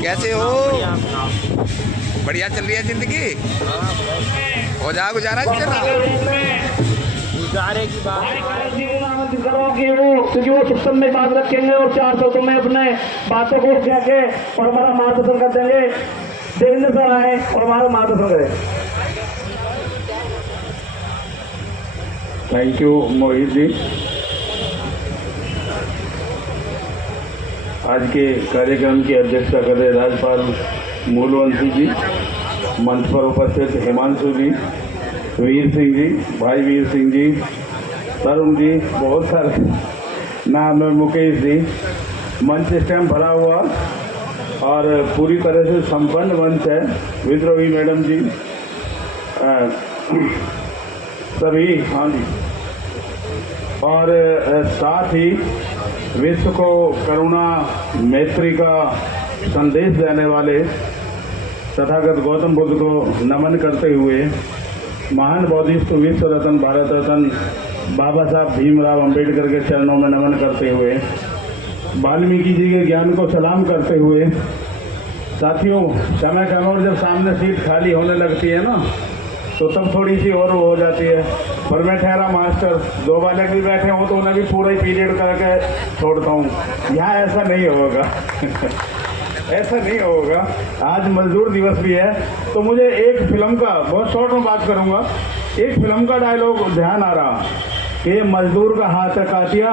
कैसे हो? बढ़िया चल रही है जिंदगी? हो जा गुजारा गुजारे की बात क्योंकि वो सिस्टम में बात रखेंगे और 4 शब्दों में अपने बातों को कह के और हमारा मार्गदर्शन कर देंगे। देवेंद्र सर आए और हमारा मार्गदर्शन करें। Thank you Mohit ji. आज के कार्यक्रम की अध्यक्षता कर रहे राज्यपाल मूलवंशी जी, मंच पर उपस्थित हिमांशु जी, वीर सिंह जी, भाई वीर सिंह जी, तरुण जी, बहुत सारे नाम है, मुकेश जी, मंच इस टाइम भरा हुआ और पूरी तरह से संपन्न मंच है। विद्रोही मैडम जी, सभी, हाँ जी, और साथ ही विश्व को करुणा मैत्री का संदेश देने वाले तथागत गौतम बुद्ध को नमन करते हुए महान बौद्धिस्ट विश्व रत्न भारत रत्न बाबा साहब भीमराव अंबेडकर के चरणों में नमन करते हुए वाल्मीकि जी के ज्ञान को सलाम करते हुए साथियों, समय कम और जब सामने सीट खाली होने लगती है ना, तो तब थोड़ी सी और हो जाती है। पर मैं ठहरा मास्टर, 2 बालक भी बैठे हों तो उन्हें भी पूरा ही पीरियड करके छोड़ता हूँ। यहाँ ऐसा नहीं होगा ऐसा नहीं होगा। आज मजदूर दिवस भी है, तो मुझे एक फिल्म का, बहुत शॉर्ट में बात करूँगा, एक फिल्म का डायलॉग ध्यान आ रहा कि मजदूर का हाथ काटिया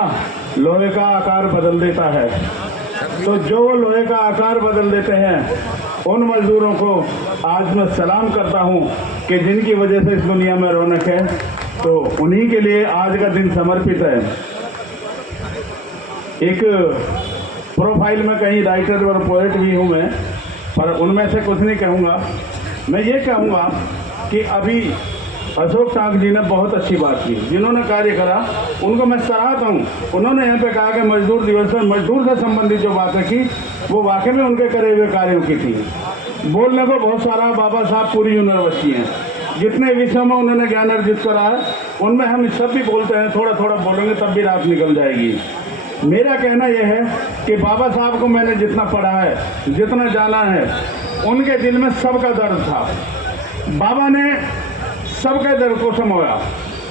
लोहे का आकार बदल देता है। तो जो लोहे का आकार बदल देते हैं उन मजदूरों को आज मैं सलाम करता हूं कि जिनकी वजह से इस दुनिया में रौनक है, तो उन्हीं के लिए आज का दिन समर्पित है। एक प्रोफाइल में कहीं राइटर और पोएट भी हूं मैं, पर उनमें से कुछ नहीं कहूँगा। मैं ये कहूँगा कि अभी अशोक टांक जी ने बहुत अच्छी बात की, जिन्होंने कार्य करा उनको मैं सराहता हूँ। उन्होंने यहाँ पे कहा कि मजदूर दिवस में मजदूर से संबंधित जो बातें की वो वाकई में उनके करे हुए कार्यों की थी। बोलने को बहुत सारा, बाबा साहब पूरी यूनिवर्सिटी हैं, जितने विषयों में उन्होंने ज्ञान अर्जित करा है उनमें हम सब भी बोलते हैं, थोड़ा थोड़ा बोलेंगे तब भी रात निकल जाएगी। मेरा कहना यह है कि बाबा साहब को मैंने जितना पढ़ा है, जितना जाना है, उनके दिल में सबका दर्द था। बाबा ने सबके दर्द को समझा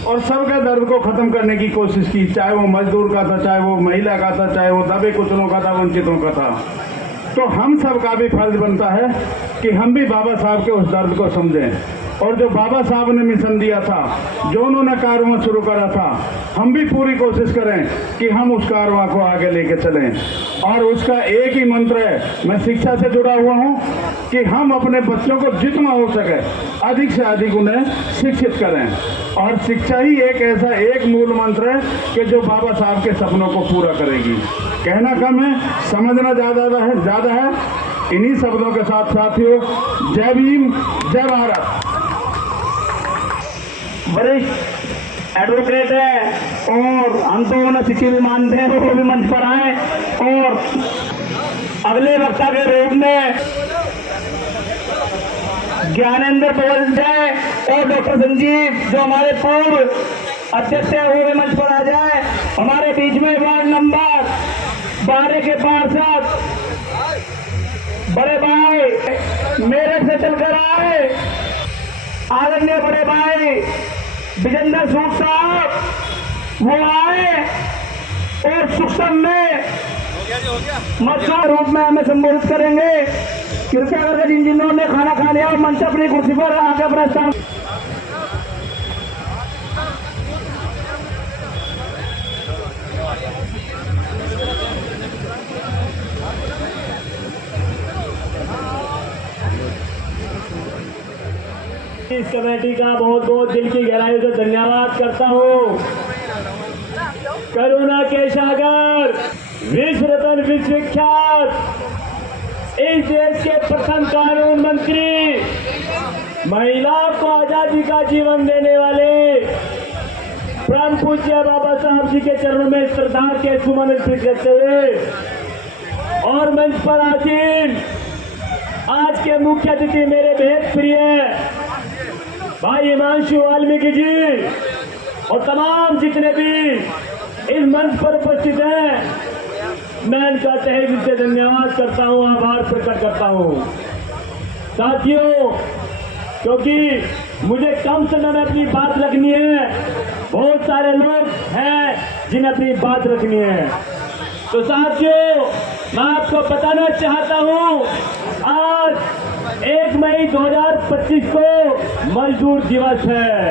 और सबके दर्द को खत्म करने की कोशिश की, चाहे वो मजदूर का था, चाहे वो महिला का था, चाहे वो दबे कुचलों का था, वंचितों का था। तो हम सब का भी फर्ज बनता है कि हम भी बाबा साहब के उस दर्द को समझें और जो बाबा साहब ने मिशन दिया था, जो उन्होंने कारवां शुरू करा था, हम भी पूरी कोशिश करें कि हम उस कारवां को आगे लेके चलें। और उसका एक ही मंत्र है, मैं शिक्षा से जुड़ा हुआ हूं, कि हम अपने बच्चों को जितना हो सके अधिक से अधिक उन्हें शिक्षित करें। और शिक्षा ही एक ऐसा एक मूल मंत्र है कि जो बाबा साहब के सपनों को पूरा करेगी। कहना कम है, समझना ज़्यादा है। इन्हीं शब्दों के साथ साथियों, जय भीम, जय भारत। वरिष्ठ एडवोकेट है और हम तो उन्हें शिक्षित भी मानते हैं, वो भी मंच पर आए और अगले वक्ता के रूप में ज्ञानेंद्र पवन जय और डॉक्टर संजीव जो हमारे पूर्व अध्यक्ष है वो भी मंच पर आ जाए। बीच में वार्ड नंबर 12 के पार्षद बड़े भाई मेरठ से चलकर आए आदरणीय बड़े भाई विजेंद्र सूद साहब वो आए और सूक्ष्म में मतदान रूप में हमें संबोधित करेंगे। कृपया करके जिन जिन्होंने खाना खा लिया मंच अपनी कुर्सी पर आके अपना स्थान इस कमेटी का बहुत बहुत दिल की गहराई से धन्यवाद करता हूँ। करुणा के सागर विश्व रत्न विश्व विख्यात इस देश के प्रथम कानून मंत्री महिलाओं को आजादी का जीवन देने वाले परम पूज्य बाबा साहब जी के चरणों में श्रद्धा के सुमन अर्पित करते हुए और मंच पर आसीन आज के मुख्य अतिथि मेरे बेहद प्रिय भाई हिमांशु वाल्मीकि जी और तमाम जितने भी इस मंच पर उपस्थित हैं मैं इनका तहे दिल से धन्यवाद करता हूं, आभार प्रकट करता हूं। साथियों, क्योंकि मुझे कम समय में अपनी बात रखनी है, बहुत सारे लोग हैं जिन्हें अपनी बात रखनी है। तो साथियों, मैं आपको बताना चाहता हूं आज 1 मई 2025 को मजदूर दिवस है।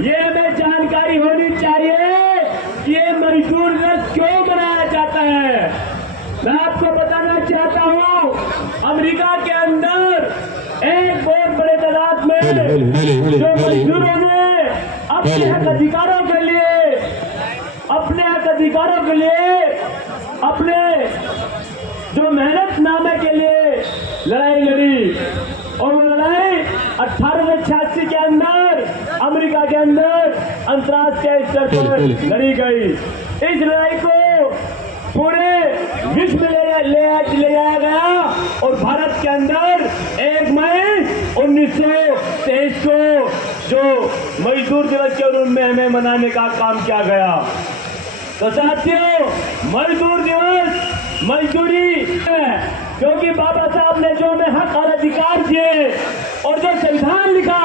ये हमें जानकारी होनी चाहिए कि ये मजदूर दिवस क्यों मनाया जाता है। मैं आपको बताना चाहता हूं अमेरिका के अंदर एक बहुत बड़े तादाद में जो मजदूरों ने अपने हक अधिकारों के लिए अपने जो मेहनतनामे के लिए लड़ाई लड़ी और वो लड़ाई 1886 के अंदर अमेरिका के अंदर अंतर्राष्ट्रीय स्तर पर लड़ी गई। इस लड़ाई को पूरे विश्व में ले जाया गया और भारत के अंदर 1 मई 1923 को जो मजदूर दिवस के रूप में हमें मनाने का काम किया गया। तो साथियों, मजदूर दिवस मजदूरी है क्योंकि बाबा साहब ने जो हमें हक और अधिकार दिए और जो संविधान लिखा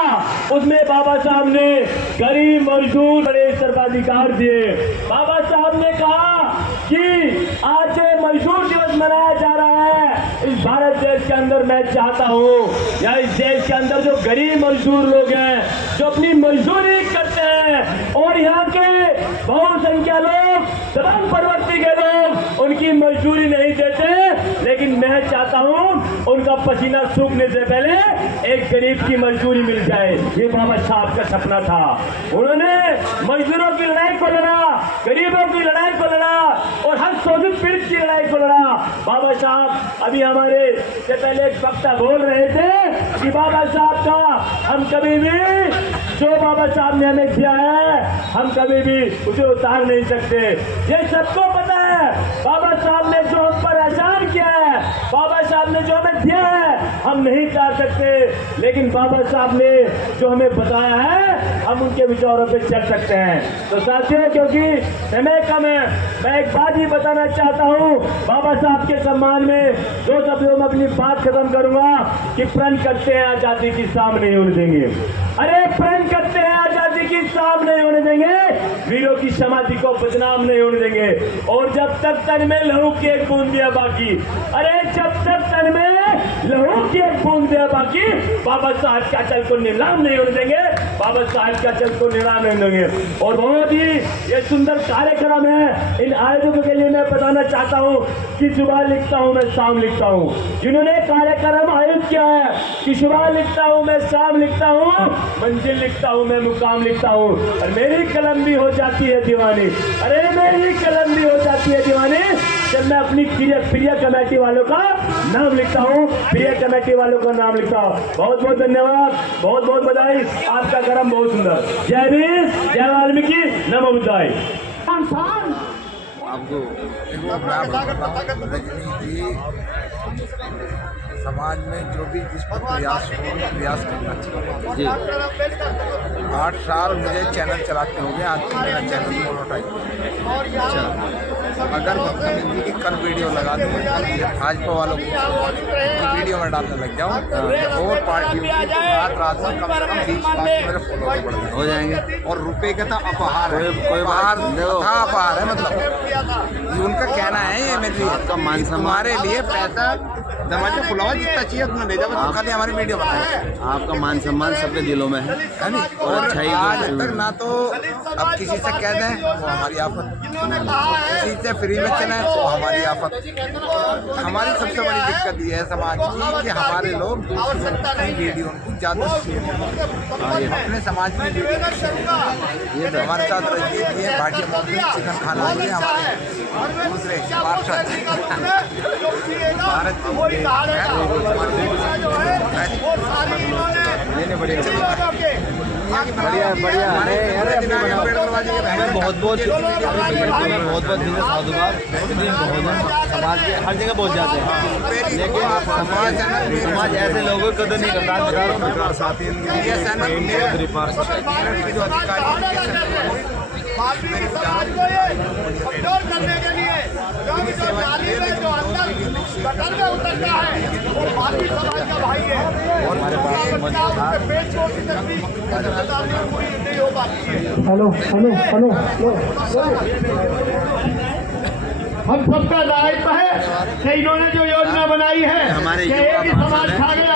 उसमें बाबा साहब ने गरीब मजदूर बड़े सर्वाधिकार दिए। बाबा साहब ने कहा कि आज मजदूर दिवस मनाया जा रहा है इस भारत देश के अंदर। मैं चाहता हूँ या इस देश के अंदर जो गरीब मजदूर लोग हैं जो अपनी मजदूरी करते हैं और यहाँ के बहुसंख्या लोग दबंग प्रवृत्ति के लोग उनकी मजदूरी नहीं देते, लेकिन मैं चाहता हूँ उनका पसीना सूखने से पहले एक गरीब की मजदूरी मिल जाए। ये बाबा साहब का सपना था। उन्होंने मजदूरों की लड़ाई को लड़ा, गरीबों की लड़ाई को लड़ा और हर शोषित पीड़ित की लड़ाई को लड़ा। बाबा साहब अभी हमारे से पहले एक वक्ता बोल रहे थे कि बाबा साहब का हम कभी भी जो बाबा साहब ने हमें दिया है हम कभी भी उसे उतार नहीं सकते। ये सबको पता है बाबा साहब ने जो हम पर एहसान किया है, बाबा साहब ने जो हमें दिया है हम नहीं उतार सकते, लेकिन बाबा साहब ने जो हमें बताया है हम उनके विचारों पे चल सकते हैं। तो साथियों, क्योंकि समय कम है, मैं एक बात ही बताना चाहता हूँ बाबा साहब के सम्मान में दो शब्दों में अपनी बात खत्म करूंगा कि प्रण करते हैं आजादी की शाम नहीं होने देंगे। अरे प्रण करते हैं आजादी की शाम नहीं होने देंगे, वीरों की समाधि को बदनाम नहीं होने देंगे। और जब तक तन में लहू की एक बूंद दिया बाकी, अरे जब तक तन में लहू की एक बूंद दिया बाकी, बाबा साहब के अचल को नीलाम नहीं होने देंगे, बाबा साहब के अचल को नीलाम नहीं देंगे। और बहुत ही ये सुंदर कार्यक्रम है। इन आयोजकों के लिए मैं बताना चाहता हूँ कि सुबह लिखता हूँ मैं शाम लिखता हूँ। जिन्होंने कार्यक्रम आयोजित किया है कि सुबह लिखता हूँ मैं शाम लिखता हूँ, मंजिल लिखता हूँ मैं मुकाम लिखता हूँ, और मेरी कलम भी हो जाती है दीवानी। अरे मेरी कलम भी हो जाती है दीवानी जब मैं अपनी प्रिय कमेटी वालों का नाम लिखता हूँ, प्रिय कमेटी वालों का नाम लिखता हूँ। बहुत बहुत धन्यवाद, बहुत बहुत बधाई, आपका कर्म बहुत सुंदर। जय भीम, जय वाल्मीकि, नमो बुद्धाय। आपको समाज में जो भी जिस पर प्रयास करना चाहिए। 8 साल मुझे चैनल चलाते हो गए, आज तक मेरा चैनल मोनेटाइज। अगर मुख्यमंत्री की कल वीडियो लगा दूँ, भाजपा वालों को वीडियो में डालने लग जाऊँ और पार्टी रात में कम से कम 20 लाख मेरे फॉलोअर बढ़ हो जाएंगे। और रुपए का तो अपहार है, कोई अपहार है, मतलब उनका कहना है ये मेरे लिए तुम्हारे लिए पैसा दरवाजा खुला हुआ, जितना चाहिए उतना ले जाओ, तो खाली हमारी वीडियो बनाए। आपका मान सम्मान सबके दिलों में है नहीं? और आज तक ना तो अब किसी से कह दें वो हमारी आफत, किसी से फ्री में चलें तो हमारी आफत। हमारी सबसे बड़ी दिक्कत ये है समाज की कि हमारे लोग दूसरों की वीडियो को ज़्यादा अपने समाज की वीडियो हमारे साथ रहिए। भाटिया मोदी चिकन खाना है हमारे दूसरे भारत बढ़िया बहुत बहुत साधुवाद। समाज के हर जगह पहुँच जाते हैं, लेकिन समाज ऐसे लोगों की कदर नहीं करता। समाज को ये कमजोर करने के लिए जो तालीम है, जो अंदर गटर में उतरता है, वो बाकी समाज का भाई है और पेट छोड़ की तकलीफ पूरी नहीं हो पाती है। हेलो हम सबका दायित्व है कि इन्होंने जो योजना बनाई है हमारे कि एक ही समाज खा गया।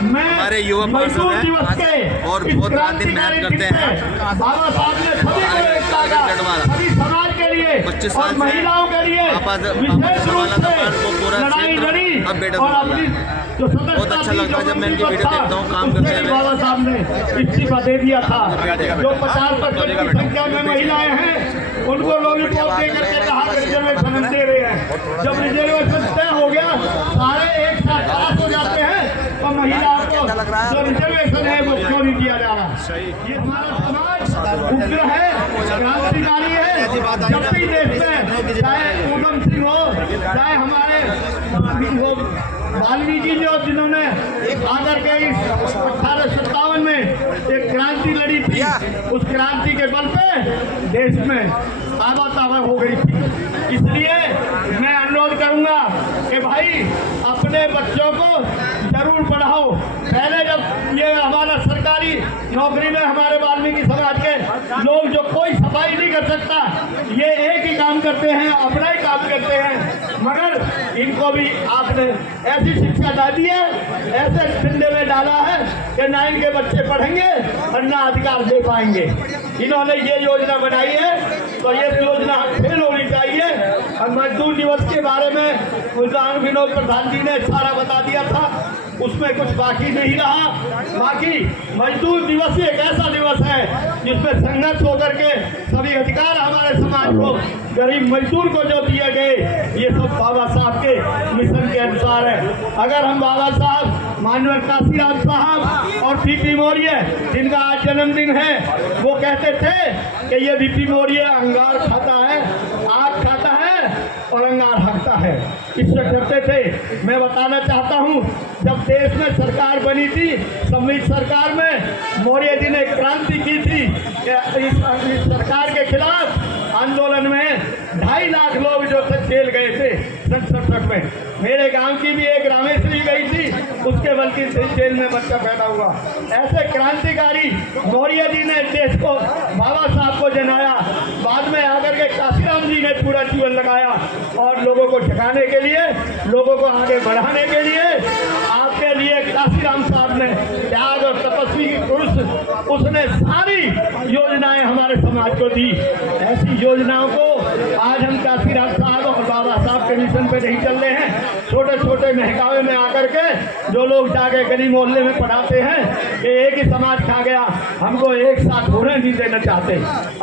हमारे युवा मजदूर दिवस के और बहुत रात दिन मेहनत करते हैं। बाबा साहब ने सभी को एक लागा, सभी समाज के लिए और महिलाओं के लिए विशेष रूप से लड़ाई लड़ी और अपनी जो बहुत अच्छा लगता है जब मैं इनकी वीडियो देखता हूँ काम करते हुए। बाबा साहब ने इस्तीफा दे दिया था। जो 50% की संख्या में महिलाएं हैं उनको लॉलीपॉप दे करके कहा रिजर्वेशन दे रहे हैं। जब रिजर्वेशन तय हो गया, सारे एक साथ पास हो जाते हैं तो महिलाओं को जो रिजर्वेशन है वो क्यों नहीं दिया जा रहा? ये हमारा समाज उग्र है, क्रांतिकारी है। जब भी देश में चाहे उधम सिंह हो, चाहे हमारे वाल्मीकि जो जिन्होंने आकर के 1857 में एक क्रांति लड़ी थी, उस क्रांति के बल पे देश में आवा हो गई थी। इसलिए मैं अनुरोध करूंगा कि भाई अपने बच्चों को जरूर पढ़ाओ। पहले जब ये हमारा सरकारी नौकरी में हमारे वाल्मीकि समाज के लोग जो कोई सफाई नहीं कर सकता, ये एक ही काम करते हैं, अपना ही काम करते हैं, मगर इनको भी आपने ऐसी शिक्षा डाली है, ऐसे डंडे में डाला है कि ना इनके बच्चे पढ़ेंगे और ना अधिकार दे पाएंगे। इन्होंने ये योजना बनाई है तो ये योजना फेल होनी चाहिए। और मजदूर दिवस के बारे में विनोद प्रधान जी ने सारा बता दिया था, उसमें कुछ बाकी नहीं रहा। बाकी मजदूर दिवस एक ऐसा दिवस है जिसमें संघर्ष होकर के सभी अधिकार हमारे समाज को, गरीब मजदूर को जो दिए गए, ये सब बाबा साहब के मिशन के अनुसार है। अगर हम बाबा साहब माननीय काशीराम साहब और बीपी मौर्य जिनका आज जन्मदिन है, वो कहते थे कि ये बीपी मौर्य अंगार खाता है, आग खाता है और अंगार हाँकता है, इससे डरते थे। मैं बताना चाहता हूँ, जब देश में सरकार बनी थी, सम्मिलित सरकार में मौर्य जी ने क्रांति की थी। इस सरकार के खिलाफ आंदोलन में 2.5 लाख लोग जो थे जेल गए थे 67 में। मेरे गांव की भी एक रामेश्वरी गई थी, उसके बल्कि जेल में बच्चा पैदा हुआ। ऐसे क्रांतिकारी मौर्य जी ने देश को, बाबा साहब को जनाया। बाद में आकर के काशीराम जी ने पूरा जीवन लगाया और लोगों को जगाने के लिए, लोगों को आगे बढ़ाने के लिए, आपके लिए काशीराम साहब ने त्याग और तपस्वी की पुरुष, उसने सारी योजनाएं हमारे समाज को दी। ऐसी योजनाओं को आज हम काशीराम साहब और बाबा साहब के मिशन पे नहीं चल रहे हैं। छोटे छोटे महकावे में आकर के जो लोग जाके गली मोहल्ले में पढ़ाते हैं कि एक ही समाज खा गया, हमको एक साथ होने नहीं देना चाहते।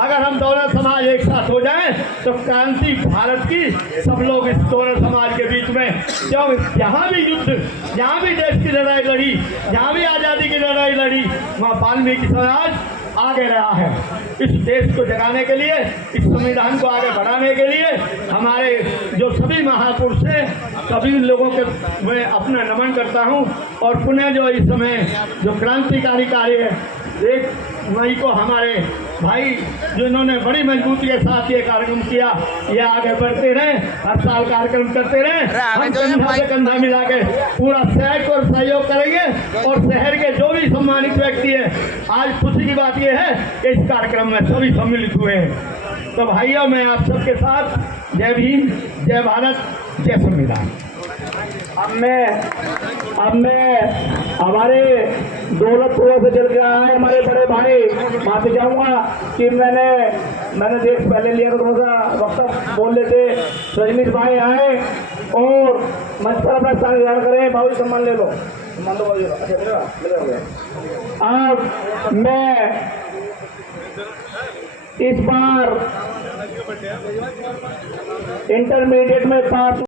अगर हम दोनों समाज एक साथ हो जाएं तो क्रांति भारत की सब लोग इस दोनों समाज के बीच में, जब जहाँ भी युद्ध, जहाँ भी देश की लड़ाई लड़ी, जहाँ भी आज़ादी की लड़ाई लड़ी, वहाँ वाल्मीकि समाज आगे रहा है। इस देश को जगाने के लिए, इस संविधान को आगे बढ़ाने के लिए हमारे जो सभी महापुरुष हैं, सभी लोगों के मैं अपना नमन करता हूं। और पुनः जो इस समय जो क्रांतिकारी कार्य 1 मई को हमारे भाई जिन्होंने बड़ी मजबूती के साथ ये कार्यक्रम किया, ये आगे बढ़ते रहे, हर साल कार्यक्रम करते रहे। हम कंधा से कंधा मिला के पूरा शहर को सहयोग करेंगे। और शहर के जो भी सम्मानित व्यक्ति है, आज खुशी की बात यह है कि इस कार्यक्रम में सभी सम्मिलित हुए हैं। तो भाइयों, मैं आप सबके साथ जय भीम, जय भारत, जय संविधान। अब मैं हमारे दौलतपुर से चल के आए हमारे बड़े भाई वहाँ से जाऊँगा कि मैंने देख पहले लिया तो थोड़ा सा वक्त बोल लेते। रजनीश भाई आए और मंच पर अपना स्थान ग्रहण करें। भाई सम्मान ले लो, सम्मान दो। अब मैं इस बार इंटरमीडिएट में पास